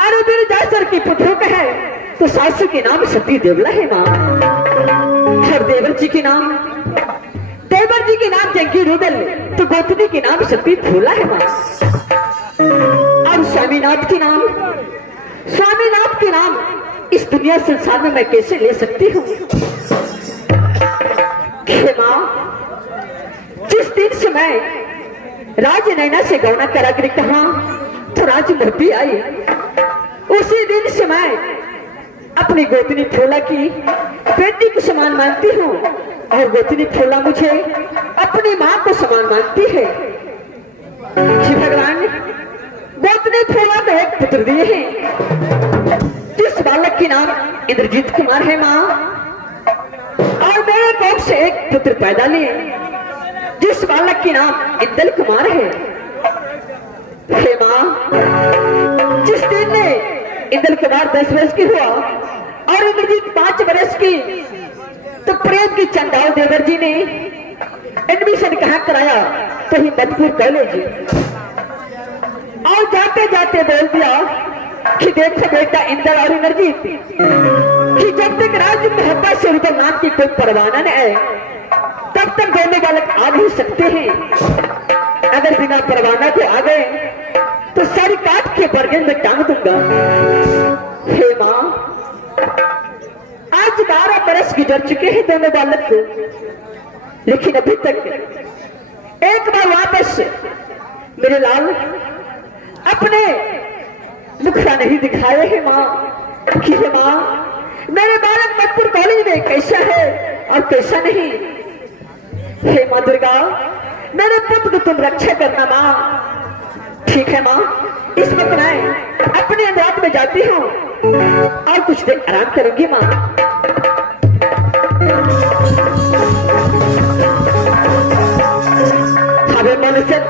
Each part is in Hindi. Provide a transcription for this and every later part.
अरे मेरे जासर की पुत्रों का है तो सासू के नाम सती देवला है माँ, और देवर जी के नाम जंगी रुदल, तो गोतनी के नाम सती फूला है माँ, और स्वामीनाथ के नाम इस दुनिया संसार में मैं कैसे ले सकती हूँ। माँ, जिस दिन से मैं राज नैना से गौना करा कर कहा तो राज मोती आई, उसी दिन से मैं अपनी गोतनी फूला की बेटी को समान मानती हूँ, और गोतनी फूला मुझे अपनी माँ को समान मानती है। जी भगवान, गोतनी फूला को एक पुत्र दिए हैं, जिस बालक के नाम इंद्रजीत कुमार है माँ, और मेरे कोख से एक पुत्र पैदा लिए जिस बालक के नाम इंदल कुमार है। हे माँ, जिस दिन ने इंदल कुमार 10 वर्ष की हुआ और इंद्रजीत 5 वर्ष की, तो प्रेम की चंडाल देवर जी ने एडमिशन कहाँ कराया, तो हिम्मतपुर कॉलेज, और जाते जाते बोल दिया कि देखो बेटा इंदल और इंद्रजीत, कि जब तक राज मोहब्बत से रुदल नाम की कोई परवाना न है तब तक दोनों बालक आ नहीं सकते हैं। अगर बिना परवाना के आ गए तो सारी काट के बरगद में टांग दूंगा। हे माँ, आज 12 बरस गुजर चुके हैं दोनों बालक को, लेकिन अभी तक एक बार वापस मेरे लाल अपने मुखड़ा नहीं दिखाए हैं माँ, कि हे माँ, मेरे बालक मधुपुर कॉलेज में कैसा है और कैसा नहीं। हे माँ दुर्गा, मेरे पुत्र को तुम रक्षा करना माँ। ठीक है माँ, इस वक्त मैं अपने अंदरात में जाती हूँ और कुछ देर आराम करूंगी माँ। हमें मन से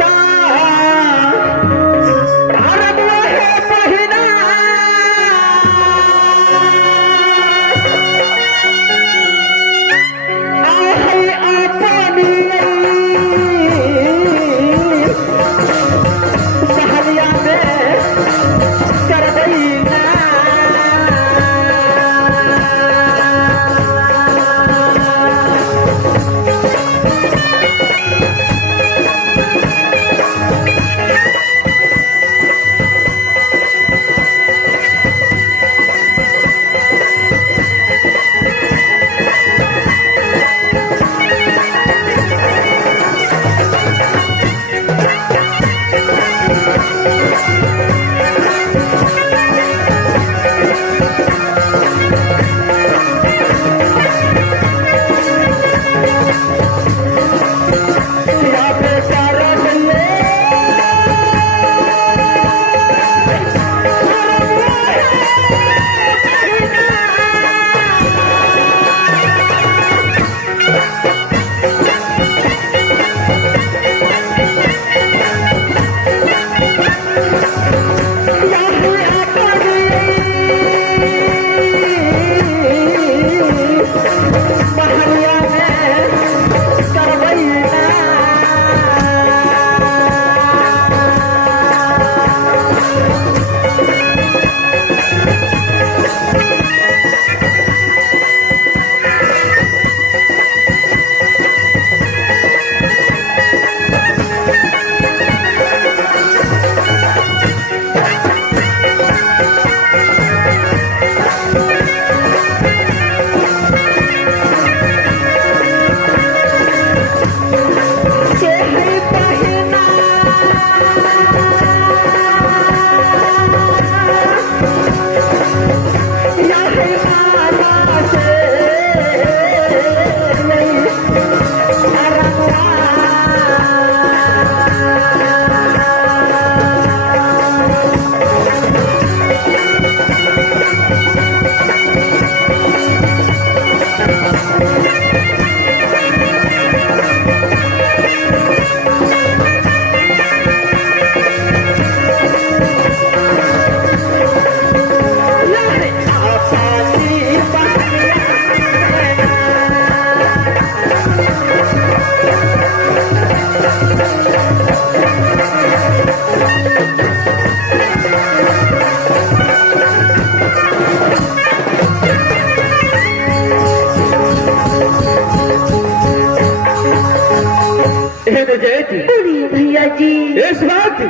बोलिए भैया जी। इस वक्त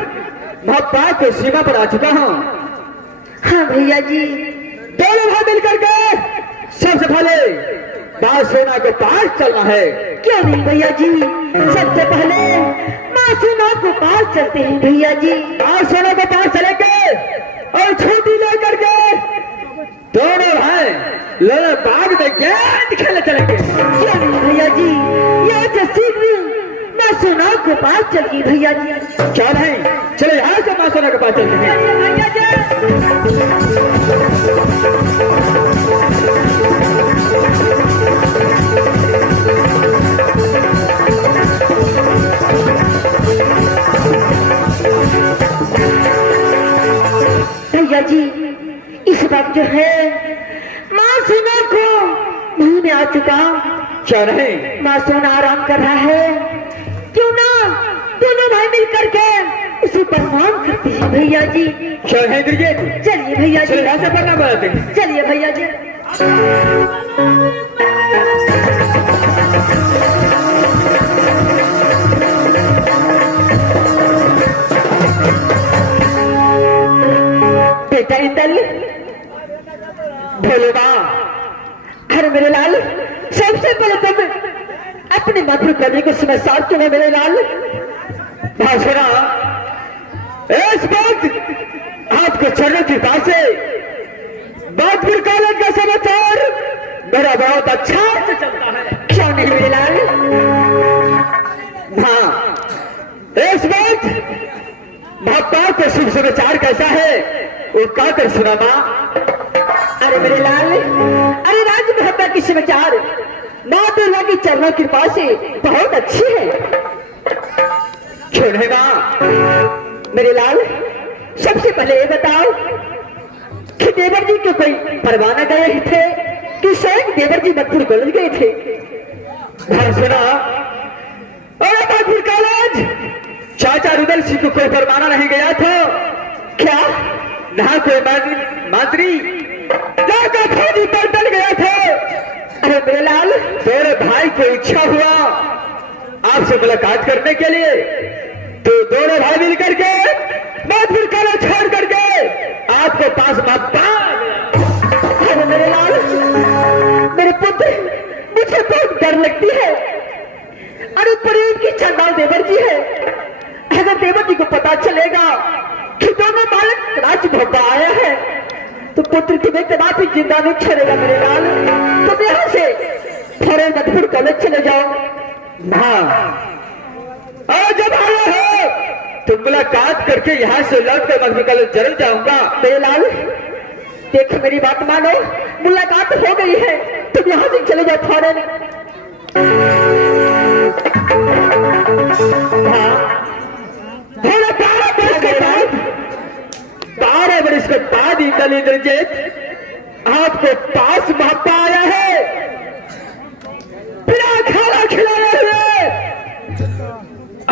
भप्पा के सीमा पर आ चुका हूँ। हाँ भैया जी। दोनों भाई मिलकर के सबसे पहले माँ सोना के पास चलना है। क्यों नहीं भैया जी, सबसे पहले माँ सोना के पास चलते हैं भैया जी। माँ सोना के पास चलेंगे और छोटी लेकर के दोनों भाई लोग बाग में गेंद खेलने चलेंगे। क्यों नहीं भैया जी, ये तो शीघ्र माँ सोना के पास चलिए भैया जी। क्या नहीं, चलो यहाँ से माँ सोना के पास चलते हैं। भैया जी, इस वक्त जो है माँ सोना को मुंह में आ चुका। क्या नहीं, माँ सोना आराम कर रहा है, क्यों ना दोनों भाई मिलकर के उसे प्रणाम करते हैं भैया जी। क्या है इंद्रजीत, चलिए भैया जी, यहाँ से प्रणाम बनाते हैं। चलिए भैया जी। बेटा इंदल, भोले बा, अरे मेरे लाल, सबसे पहले तुम अपने मातृ करने को समझदार क्यों है मेरे लाल? भाषणा इस वक्त आपके चरणों की पास से बादपुर कॉलेज का समाचार मेरा बहुत अच्छा से चलता है। क्यों नहीं मेरे लाल? हाँ, इस वक्त भप्पा को शुभ समाचार कैसा है वो क्या कर सुना माँ? अरे मेरे लाल, अरे राज भप्पा की समाचार माँ दुर्गा की चरणों की कृपा से बहुत अच्छी है। क्यों नहीं माँ? मेरे लाल, सबसे पहले ये बताओ कि देवर जी को कोई परवाना गए थे कि स्वयं देवर जी मधुपुर कॉलेज गए थे? भाषणा अरे मधुपुर कॉलेज चाचा रुदल सिंह को कोई परवाना नहीं गया था क्या? ना कोई मंत्री जाकर फौजी पर डल गया था। अरे मेरे लाल, तेरे भाई को इच्छा हुआ आपसे मुलाकात करने के लिए, तो दोनों भाई मिलकर के मधुपुर कॉलेज छोड़ करके आपके पास बापा। अरे मेरे लाल, मेरे पुत्र, मुझे बहुत डर लगती है। अरे प्रेम की चंडाल देवर जी है, अगर देवर जी को पता चलेगा कि दोनों बालक राज भोपा आया है तो पुत्र तुम्हें कदापि जिंदा नहीं छोड़ेगा मेरे लाल। तुम यहाँ से फौरन मधुपुर कॉलेज चले जाओ। हाँ, और जब आए हो तो मुलाकात करके यहाँ से लौट कर मधुपुर कॉलेज जरूर जाऊंगा। मेरे लाल, देखो मेरी बात मानो, मुलाकात हो गई है, तुम यहाँ से चले जाओ फौरन। हाँ, 12 वर्ष के बाद इंदल इंद्रजीत आपके पास बापा आया है, बिना खाना खिलाए हुए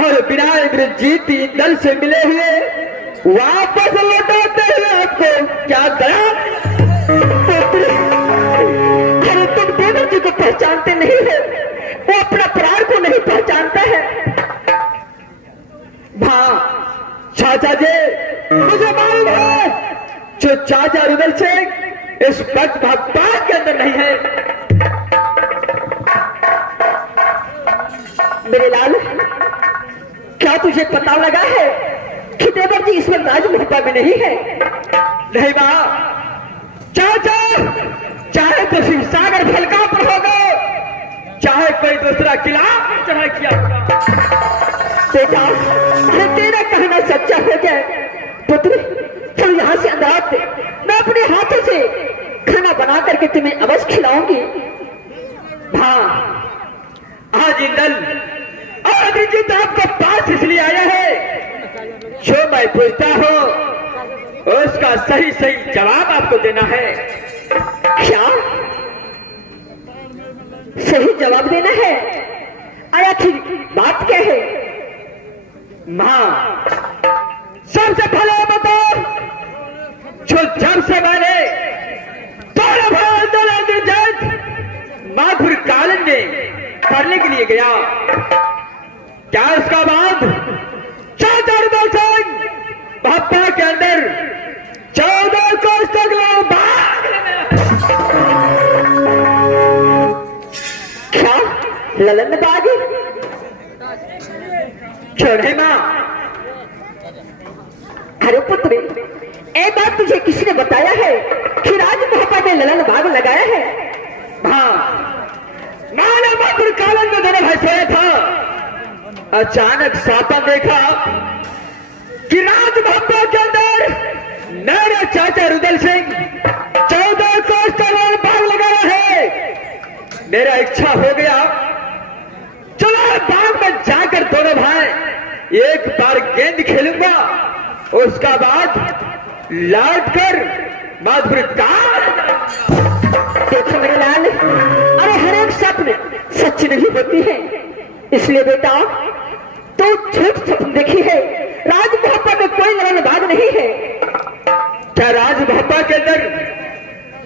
और बिना इंद्रजीत इंदल से मिले हुए वापस लौटाते हुए आपको क्या दया? अरे तुम देवर जी को पहचानते नहीं है, वो अपना प्राण को नहीं पहचानता है। हाँ चाचा जी, मुझे मालूम है जो चाचा रुदल सिंह इस वक्त भप्पा के अंदर नहीं है। मेरे लाल, क्या तुझे पता लगा है कि देवर जी इस वक्त राजमहल में नहीं है? नहीं माँ, चाचा चाहे तो शिव सागर भलका पर होगा, चाहे कोई दूसरा किला चढ़ा किया होगा। बेटा, अरे तेरा कहना सच्चा हो जाए पुत्र, चल यहाँ से अंदर आते, मैं अपने हाथों से खाना बना करके तुम्हें अवश्य खिलाऊंगी। हाँ, आज इंदल और अभिजीत आपके पास इसलिए आया है, जो मैं पूछता हूँ उसका सही सही जवाब आपको देना है। क्या सही जवाब देना है? आखिर बात क्या है? मां, सबसे पहले बताओ, जो जब से मैंने तोरा भाई माधुर कालन में करने के लिए गया, क्या उसका बाद चाचा रुदल सिंह भप्पा के अंदर 14 कोस तक लोग क्या ललन बाग? छोड़े मां। अरे पुत्री, एक बात तुझे किसी ने बताया है कि राज मोहब्बत में ललन बाग लगाया है? हाँ, मैंने माधुर कालन में दोनों भाई सोया था, अचानक सपना देखा कि राज भप्पा के अंदर मेरा चाचा रुदल सिंह 14 कोस का बाग लगाया है। मेरा इच्छा हो गया, चलो बाग में जाकर दोनों भाई एक बार गेंद खेलूंगा, उसका बाद लौट कर माधुर देखो मेरे लाल, अरे हर एक सपने सच नहीं होती है, इसलिए बेटा तो झूठ सपन देखी है। राज मोहब्बा में कोई ललन बाग नहीं है। क्या राज भप्पा के अंदर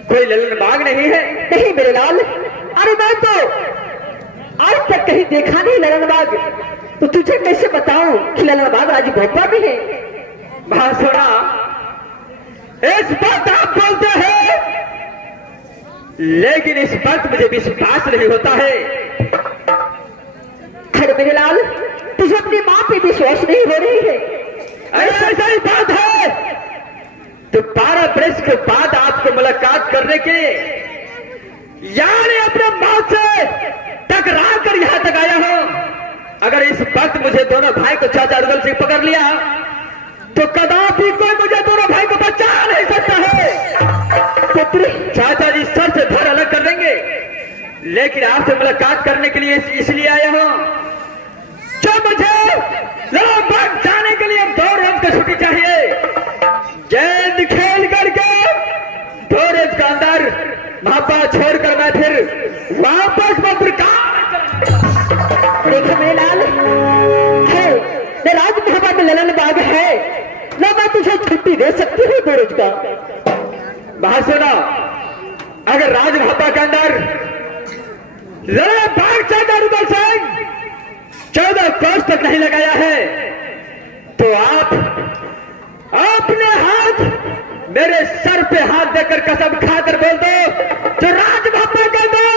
कोई ललन बाग नहीं है? नहीं मेरे लाल, अरे मैं तो आज तक कहीं देखा नहीं ललन बाग, तो तुझे कैसे बताऊं कि ललन बाग राज मोहब्बा में है? वहां सुना, इस बात आप बोलते हैं, लेकिन इस बात मुझे विश्वास नहीं होता है। अरे मेरे लाल, तुझे अपनी मां पे विश्वास नहीं हो रही है? ऐसा ही बात है, तो 12 बरस के बाद आपको मुलाकात करने के यानी अपने मां से टकरा कर यहां तक आया हूं। अगर इस वक्त मुझे दोनों भाई को चाचा रुदल सिंह पकड़ लिया, तो कदापि कोई मुझे दोनों भाई को बचा नहीं सकता है। पुत्र, चाचा जी सर से धड़ अलग कर देंगे, लेकिन आपसे मुलाकात करने के लिए इसलिए आया हूं, जो मुझे लालबाग जाने के लिए 2 रोज की छुट्टी चाहिए। गेंद खेल करके 2 रोज के अंदर भापा छोड़कर मैं फिर वापस देखो मेरे लाल, है न राज मोहब्बा में ललन बाग है, न मैं तुझे छुट्टी दे सकती हूँ 2 रोज का। बाहर सुना, अगर राज भापा के अंदर ललन बाग चाचा रुदल सिंह 14 कोस तक नहीं लगाया है, तो आप अपने हाथ मेरे सर पे हाथ देकर कसम खाकर बोल दो, जो राज भापा के अंदर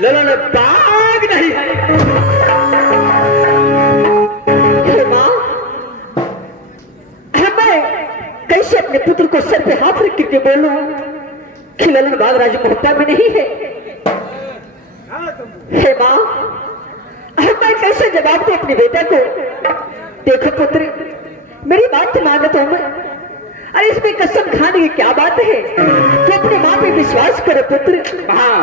ललन बाग नहीं है। हे मां, मैं कैसे अपने पुत्र को सर पे हाथ रख के बोलूं कि ललन बाग राज मोहब्बा में नहीं है? हे मां, मैं कैसे जवाब दूं अपने बेटे को? देखो पुत्र, मेरी बात मान तो मैं, अरे इसमें कसम खाने की क्या बात है? तो अपने मां पे विश्वास करो पुत्र। हाँ,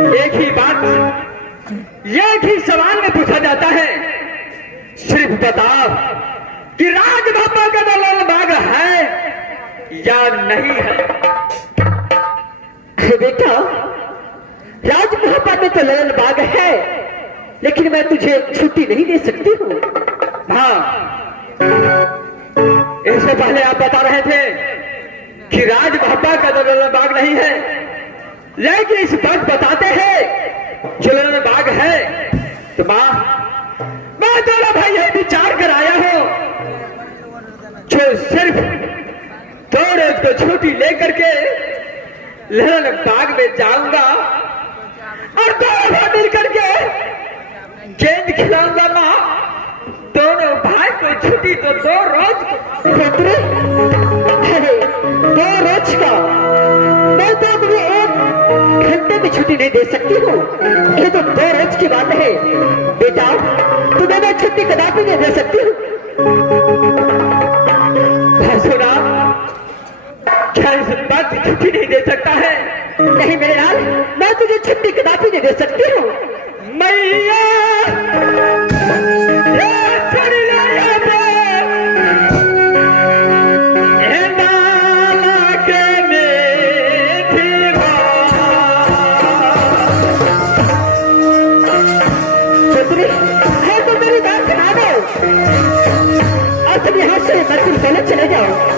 एक ही बात, एक ही सवाल में पूछा जाता है, सिर्फ बताओ कि राज भापा का ललन बाग है या नहीं है? बेटा, राज मोहब्बा में तो ललन बाग है, लेकिन मैं तुझे छुट्टी नहीं दे सकती हूँ। हाँ, इससे पहले आप बता रहे थे कि राज भापा का तो ललन बाग नहीं है, लेकिन इस बात बताते हैं जो ललन बाग है। तो मां, मैं दोनों भाई यह विचार कर आया हूं, जो सिर्फ 2 रोज को छुट्टी लेकर के ललन बाग में जाऊंगा और दोनों भाई मिलकर के गेंद खिलाऊंगा। मां, दोनों भाई को छुट्टी तो 2 रोज पुत्र, अरे 2 रोज का, मैं तो तुम्हें 1 घंटे में छुट्टी नहीं दे सकती हूँ। ये तो 2 रोज की बात है बेटा, तुम्हें मैं छुट्टी कदापि नहीं दे सकती हूँ। सुना, क्या इस बात की छुट्टी नहीं दे सकता है? नहीं मेरे लाल, मैं तुझे छुट्टी कदापि नहीं दे सकती हूँ। मैया पुत्री, है तो मेरी बात सुना दो। तुम यहाँ से मत पहले चले जाओ।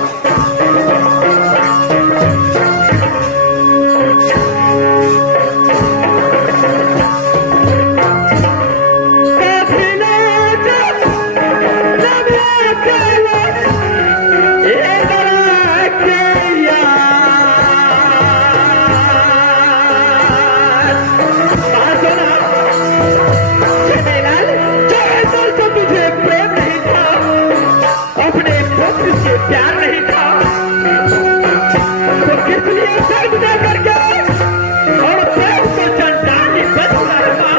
प्यार नहीं था तो किस लिए सर गुजर करके और प्रेम को चंडाली बदला रहा।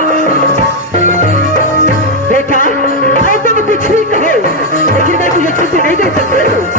बेटा अब तुम कुछ भी कहो लेकिन मैं तुझे छुट्टी नहीं दे सकती हूँ।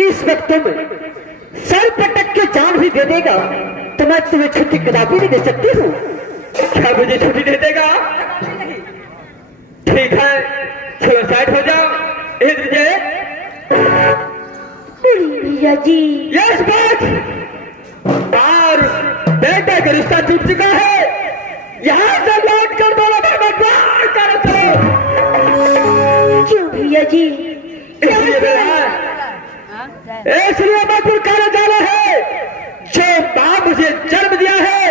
इस वक्त तुम सर पटक के जान भी दे देगा तो मैं तुम्हें छुट्टी कदापि नहीं दे सकती हूँ। क्या मुझे छुट्टी दे देगा? ठीक है, चलो साइड हो जाओ। इधर जय भैया जी। Yes boss. और बेटा का रिश्ता टूट चुका है, यहाँ से लौट कर बोला बार कर चलो। क्यों भैया जी? इसलिए मैं पुरकारा जाना है जो मां मुझे जन्म दिया है